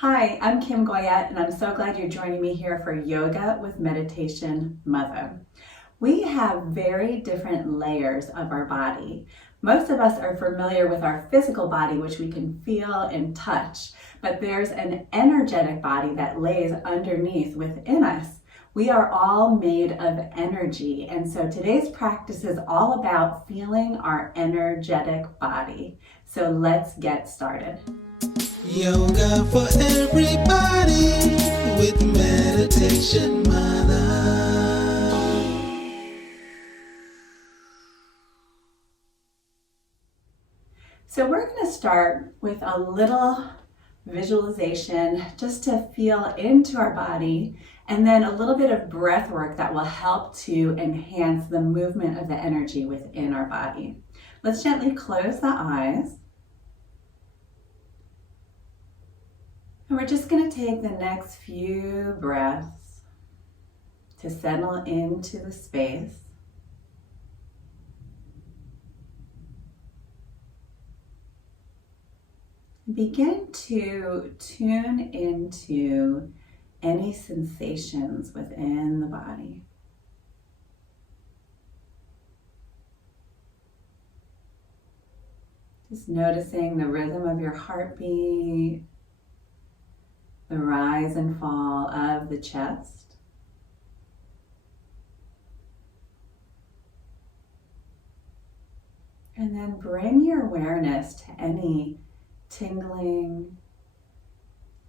Hi, I'm Kim Goyette, and I'm so glad you're joining me here for Yoga with Meditation Mutha. We have very different layers of our body. Most of us are familiar with our physical body, which we can feel and touch, but there's an energetic body that lays underneath within us. We are all made of energy, and so today's practice is all about feeling our energetic body. So let's get started. Yoga for everybody with Meditation Mutha. So we're going to start with a little visualization just to feel into our body, and then a little bit of breath work that will help to enhance the movement of the energy within our body. Let's gently close the eyes. And we're just going to take the next few breaths to settle into the space. Begin to tune into any sensations within the body. Just noticing the rhythm of your heartbeat, the rise and fall of the chest. And then bring your awareness to any tingling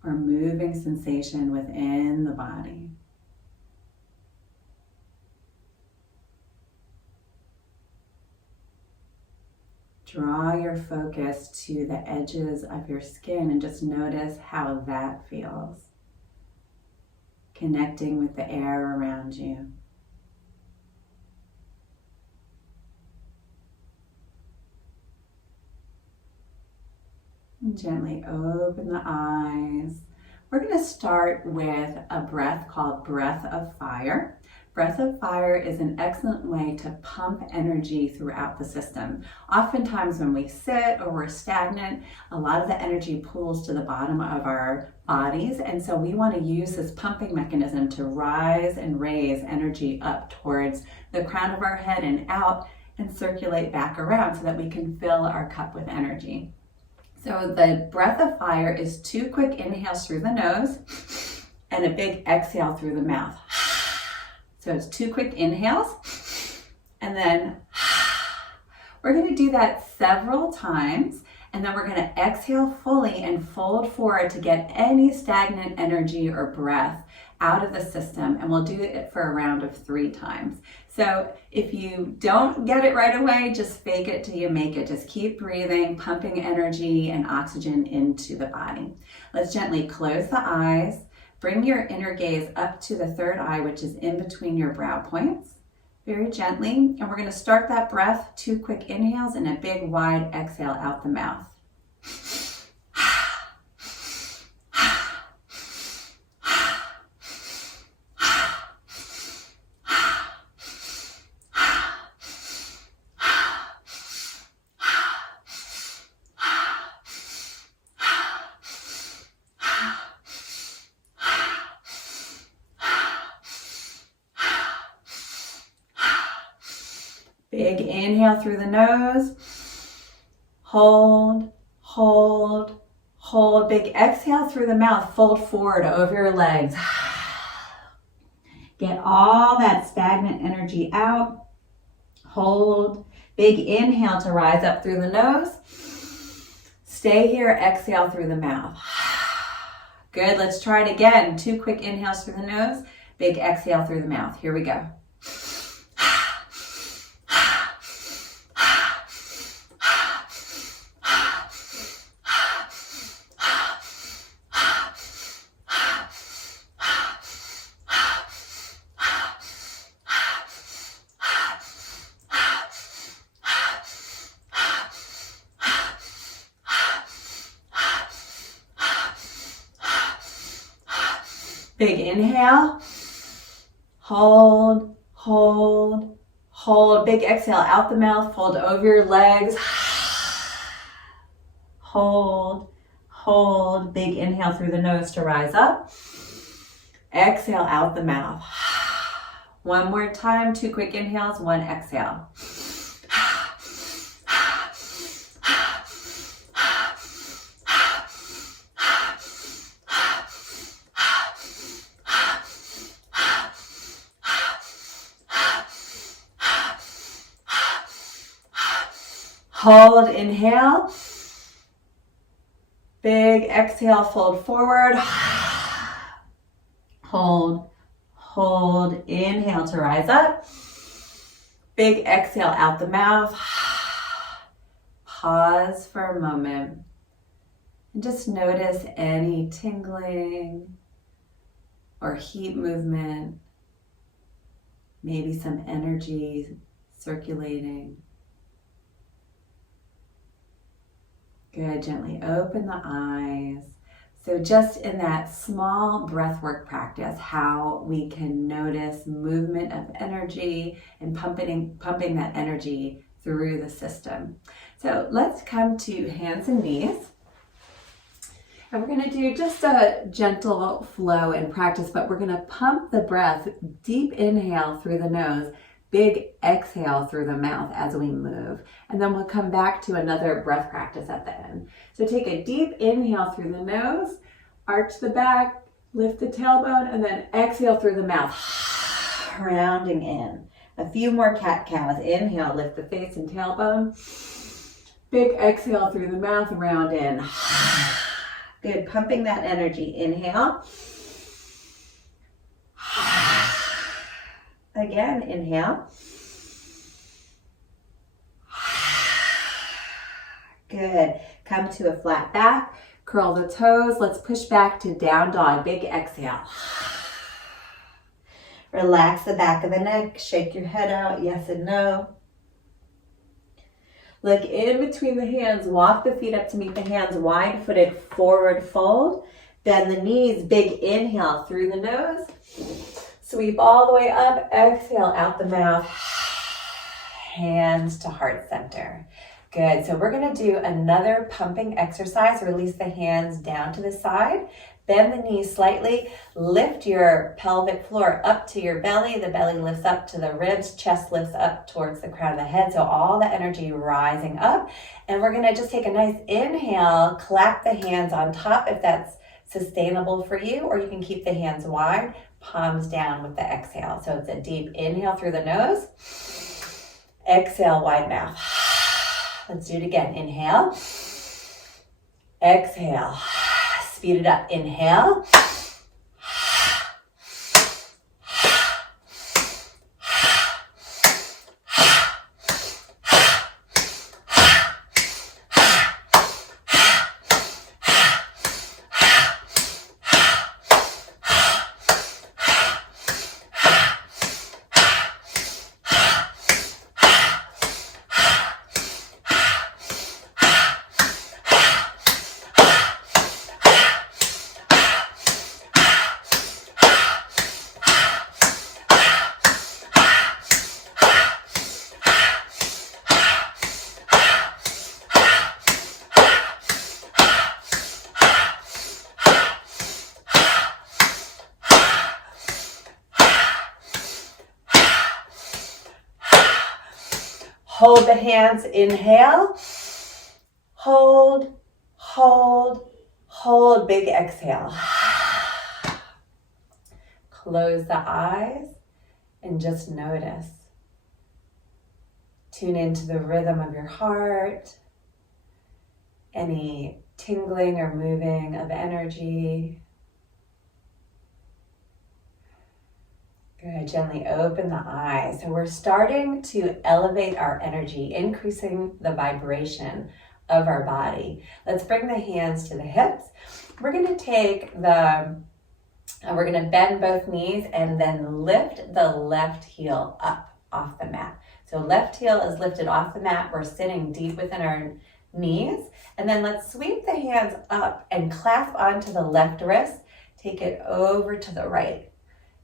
or moving sensation within the body. Draw your focus to the edges of your skin and just notice how that feels. Connecting with the air around you. And gently open the eyes. We're going to start with a breath called Breath of Fire. Breath of Fire is an excellent way to pump energy throughout the system. Oftentimes when we sit or we're stagnant, a lot of the energy pools to the bottom of our bodies, and so we want to use this pumping mechanism to rise and raise energy up towards the crown of our head and out and circulate back around so that we can fill our cup with energy. So the Breath of Fire is 2 quick inhales through the nose and a big exhale through the mouth. So it's 2 quick inhales, and then we're going to do that several times, and then we're going to exhale fully and fold forward to get any stagnant energy or breath out of the system, and we'll do it for a round of 3 times. So if you don't get it right away, just fake it till you make it. Just keep breathing, pumping energy and oxygen into the body. Let's gently close the eyes. Bring your inner gaze up to the 3rd eye, which is in between your brow points, very gently. And we're going to start that breath, 2 quick inhales and a big wide exhale out the mouth. Big inhale through the nose. Hold, hold, hold. Big exhale through the mouth. Fold forward over your legs. Get all that stagnant energy out. Hold. Big inhale to rise up through the nose. Stay here. Exhale through the mouth. Good. Let's try it again. 2 quick inhales through the nose. Big exhale through the mouth. Here we go. Big inhale, hold, hold, hold. Big exhale out the mouth, fold over your legs. Hold, hold. Big inhale through the nose to rise up. Exhale out the mouth. One more time, 2 quick inhales, 1 exhale. Hold, inhale. Big exhale, fold forward. Hold, hold, inhale to rise up. Big exhale out the mouth. Pause for a moment. And just notice any tingling or heat movement. Maybe some energy circulating. Good, gently open the eyes. So just in that small breath work practice, how we can notice movement of energy and pumping that energy through the system. So let's come to hands and knees. And we're gonna do just a gentle flow and practice, but we're gonna pump the breath, deep inhale through the nose, big exhale through the mouth as we move. And then we'll come back to another breath practice at the end. So take a deep inhale through the nose, arch the back, lift the tailbone, and then exhale through the mouth, rounding in. A few more cat-cows. Inhale, lift the face and tailbone. Big exhale through the mouth, round in. Good, pumping that energy. Inhale. Again, inhale. Good. Come to a flat back. Curl the toes. Let's push back to down dog. Big exhale. Relax the back of the neck. Shake your head out. Yes and no. Look in between the hands. Walk the feet up to meet the hands. Wide-footed forward fold. Bend the knees. Big inhale through the nose. Sweep all the way up, exhale out the mouth, hands to heart center. Good, so we're gonna do another pumping exercise. Release the hands down to the side, bend the knees slightly, lift your pelvic floor up to your belly. The belly lifts up to the ribs, chest lifts up towards the crown of the head. So all the energy rising up. And we're gonna just take a nice inhale, clap the hands on top if that's sustainable for you, or you can keep the hands wide. Palms down with the exhale. So it's a deep inhale through the nose. Exhale, wide mouth. Let's do it again. Inhale. Exhale. Speed it up. Inhale. Hold the hands, inhale, hold, hold, hold, big exhale. Close the eyes and just notice. Tune into the rhythm of your heart, any tingling or moving of energy. Good, gently open the eyes. So we're starting to elevate our energy, increasing the vibration of our body. Let's bring the hands to the hips. We're gonna we're gonna bend both knees and then lift the left heel up off the mat. So left heel is lifted off the mat. We're sitting deep within our knees. And then let's sweep the hands up and clasp onto the left wrist. Take it over to the right.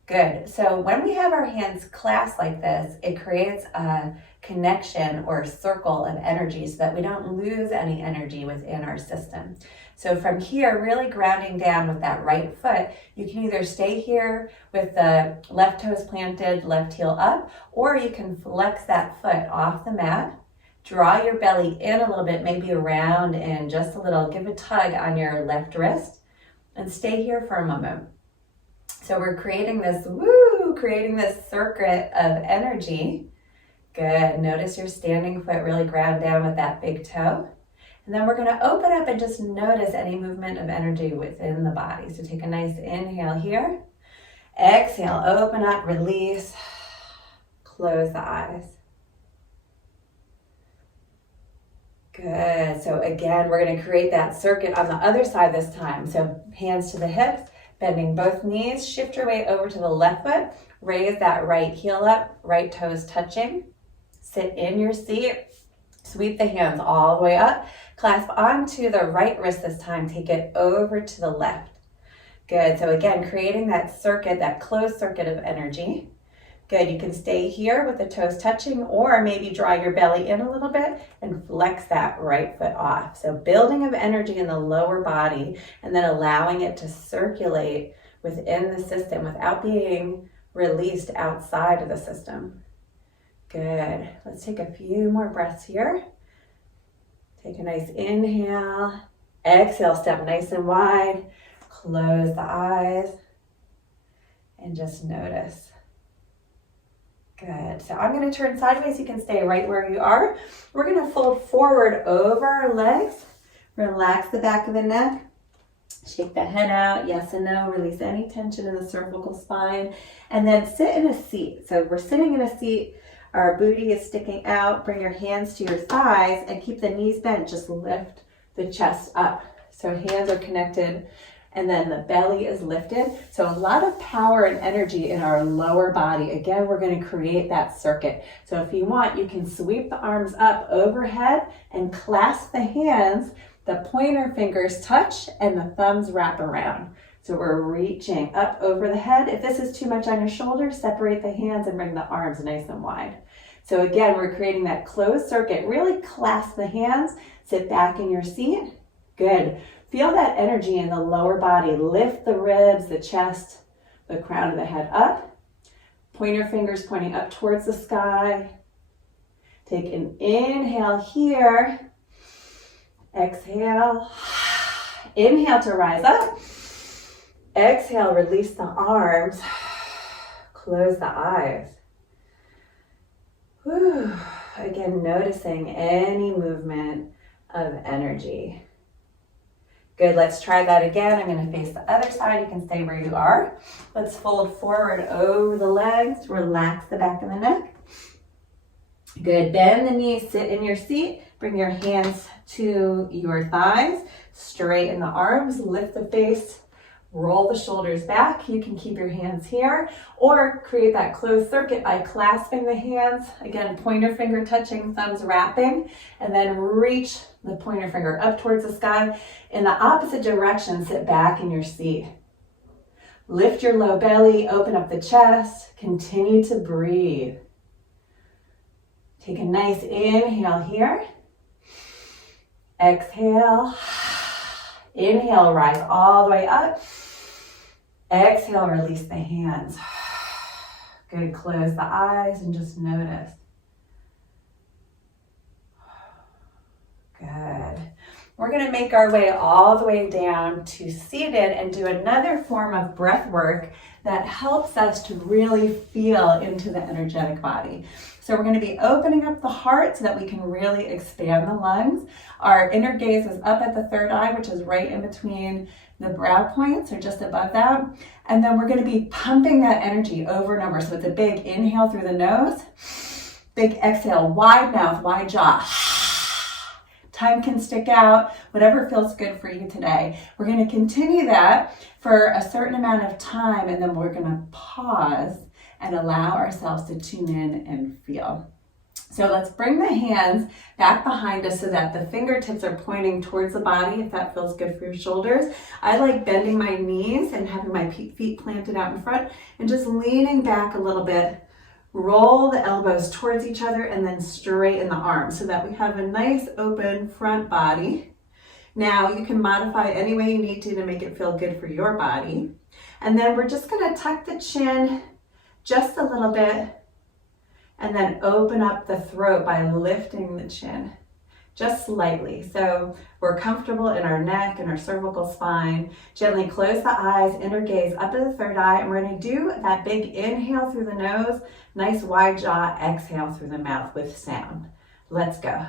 Good. So when we have our hands clasped like this, it creates a connection or circle of energy so that we don't lose any energy within our system. So from here, really grounding down with that right foot, you can either stay here with the left toes planted, left heel up, or you can flex that foot off the mat, draw your belly in a little bit, maybe around and just a little, give a tug on your left wrist, and stay here for a moment. So we're creating this circuit of energy. Good. Notice your standing foot really ground down with that big toe. And then we're going to open up and just notice any movement of energy within the body. So take a nice inhale here. Exhale, open up, release, close the eyes. Good. So again, we're going to create that circuit on the other side this time. So hands to the hips. Bending both knees, shift your weight over to the left foot, raise that right heel up, right toes touching. Sit in your seat, sweep the hands all the way up, clasp onto the right wrist this time, take it over to the left. Good, so again, creating that circuit, that closed circuit of energy. Good, you can stay here with the toes touching or maybe draw your belly in a little bit and flex that right foot off. So building of energy in the lower body and then allowing it to circulate within the system without being released outside of the system. Good, let's take a few more breaths here. Take a nice inhale, exhale, step nice and wide, close the eyes and just notice. Good. So I'm going to turn sideways. You can stay right where you are. We're going to fold forward over our legs. Relax the back of the neck. Shake the head out. Yes and no. Release any tension in the cervical spine. And then sit in a seat. So we're sitting in a seat. Our booty is sticking out. Bring your hands to your thighs and keep the knees bent. Just lift the chest up. So hands are connected. And then the belly is lifted. So a lot of power and energy in our lower body. Again, we're going to create that circuit. So if you want, you can sweep the arms up overhead and clasp the hands. The pointer fingers touch and the thumbs wrap around. So we're reaching up over the head. If this is too much on your shoulders, separate the hands and bring the arms nice and wide. So again, we're creating that closed circuit. Really clasp the hands. Sit back in your seat. Good. Feel that energy in the lower body. Lift the ribs, the chest, the crown of the head up. Pointer fingers pointing up towards the sky. Take an inhale here. Exhale. Inhale to rise up. Exhale, release the arms. Close the eyes. Whew. Again, noticing any movement of energy. Good, let's try that again. I'm going to face the other side. You can stay where you are. Let's fold forward over the legs. Relax the back of the neck. Good, bend the knees, sit in your seat. Bring your hands to your thighs. Straighten the arms, lift the face. Roll the shoulders back. You can keep your hands here or create that closed circuit by clasping the hands. Again, pointer finger touching, thumbs wrapping, and then reach the pointer finger up towards the sky. In the opposite direction, sit back in your seat. Lift your low belly, open up the chest, continue to breathe. Take a nice inhale here. Exhale. Inhale, rise all the way up. Exhale, release the hands. Good, close the eyes and just notice. Good. We're going to make our way all the way down to seated and do another form of breath work that helps us to really feel into the energetic body. So we're going to be opening up the heart so that we can really expand the lungs. Our inner gaze is up at the third eye, which is right in between the brow points or just above that. And then we're going to be pumping that energy over and over. So it's a big inhale through the nose, big exhale, wide mouth, wide jaw. Time can stick out, whatever feels good for you today. We're going to continue that for a certain amount of time, and then we're going to pause and allow ourselves to tune in and feel. So let's bring the hands back behind us so that the fingertips are pointing towards the body, if that feels good for your shoulders. I like bending my knees and having my feet planted out in front and just leaning back a little bit. Roll the elbows towards each other and then straighten the arms so that we have a nice open front body. Now you can modify it any way you need to make it feel good for your body. And then we're just gonna tuck the chin just a little bit and then open up the throat by lifting the chin just slightly. So we're comfortable in our neck and our cervical spine. Gently close the eyes, inner gaze up at the third eye, and we're gonna do that big inhale through the nose, nice wide jaw, exhale through the mouth with sound. Let's go.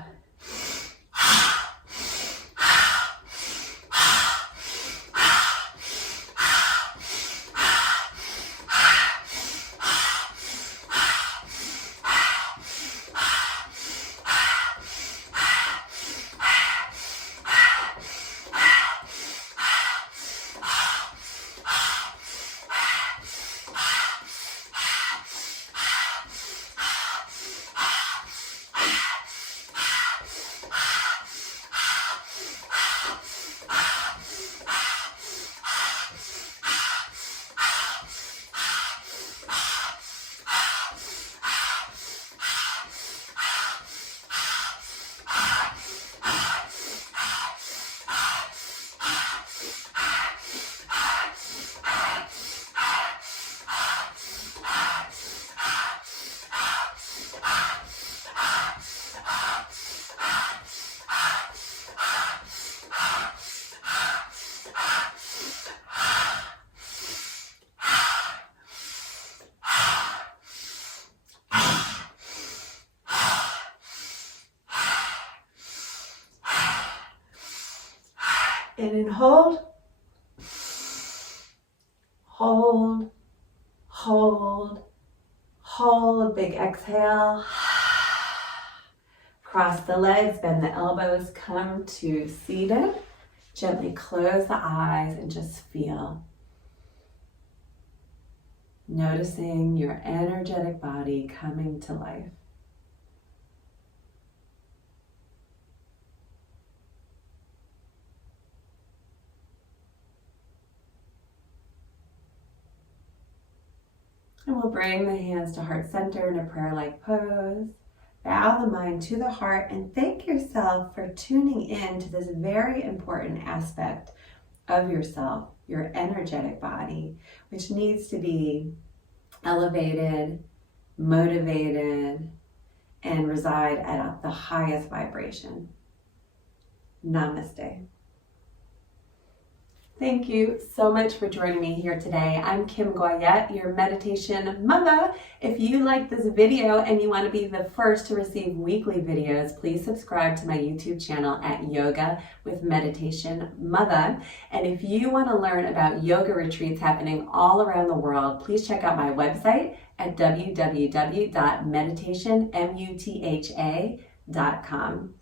In and hold, hold, hold, hold, big exhale. Cross the legs, bend the elbows, come to seated. Gently close the eyes and just feel. Noticing your energetic body coming to life. And we'll bring the hands to heart center in a prayer-like pose. Bow the mind to the heart and thank yourself for tuning in to this very important aspect of yourself, your energetic body, which needs to be elevated, motivated, and reside at the highest vibration. Namaste. Thank you so much for joining me here today. I'm Kim Goyette, your meditation mother. If you like this video and you want to be the first to receive weekly videos, please subscribe to my YouTube channel at Yoga with Meditation Mutha. And if you want to learn about yoga retreats happening all around the world, please check out my website at www.meditationmutha.com.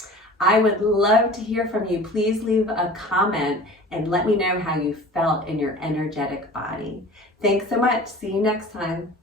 I would love to hear from you. Please leave a comment and let me know how you felt in your energetic body. Thanks so much. See you next time.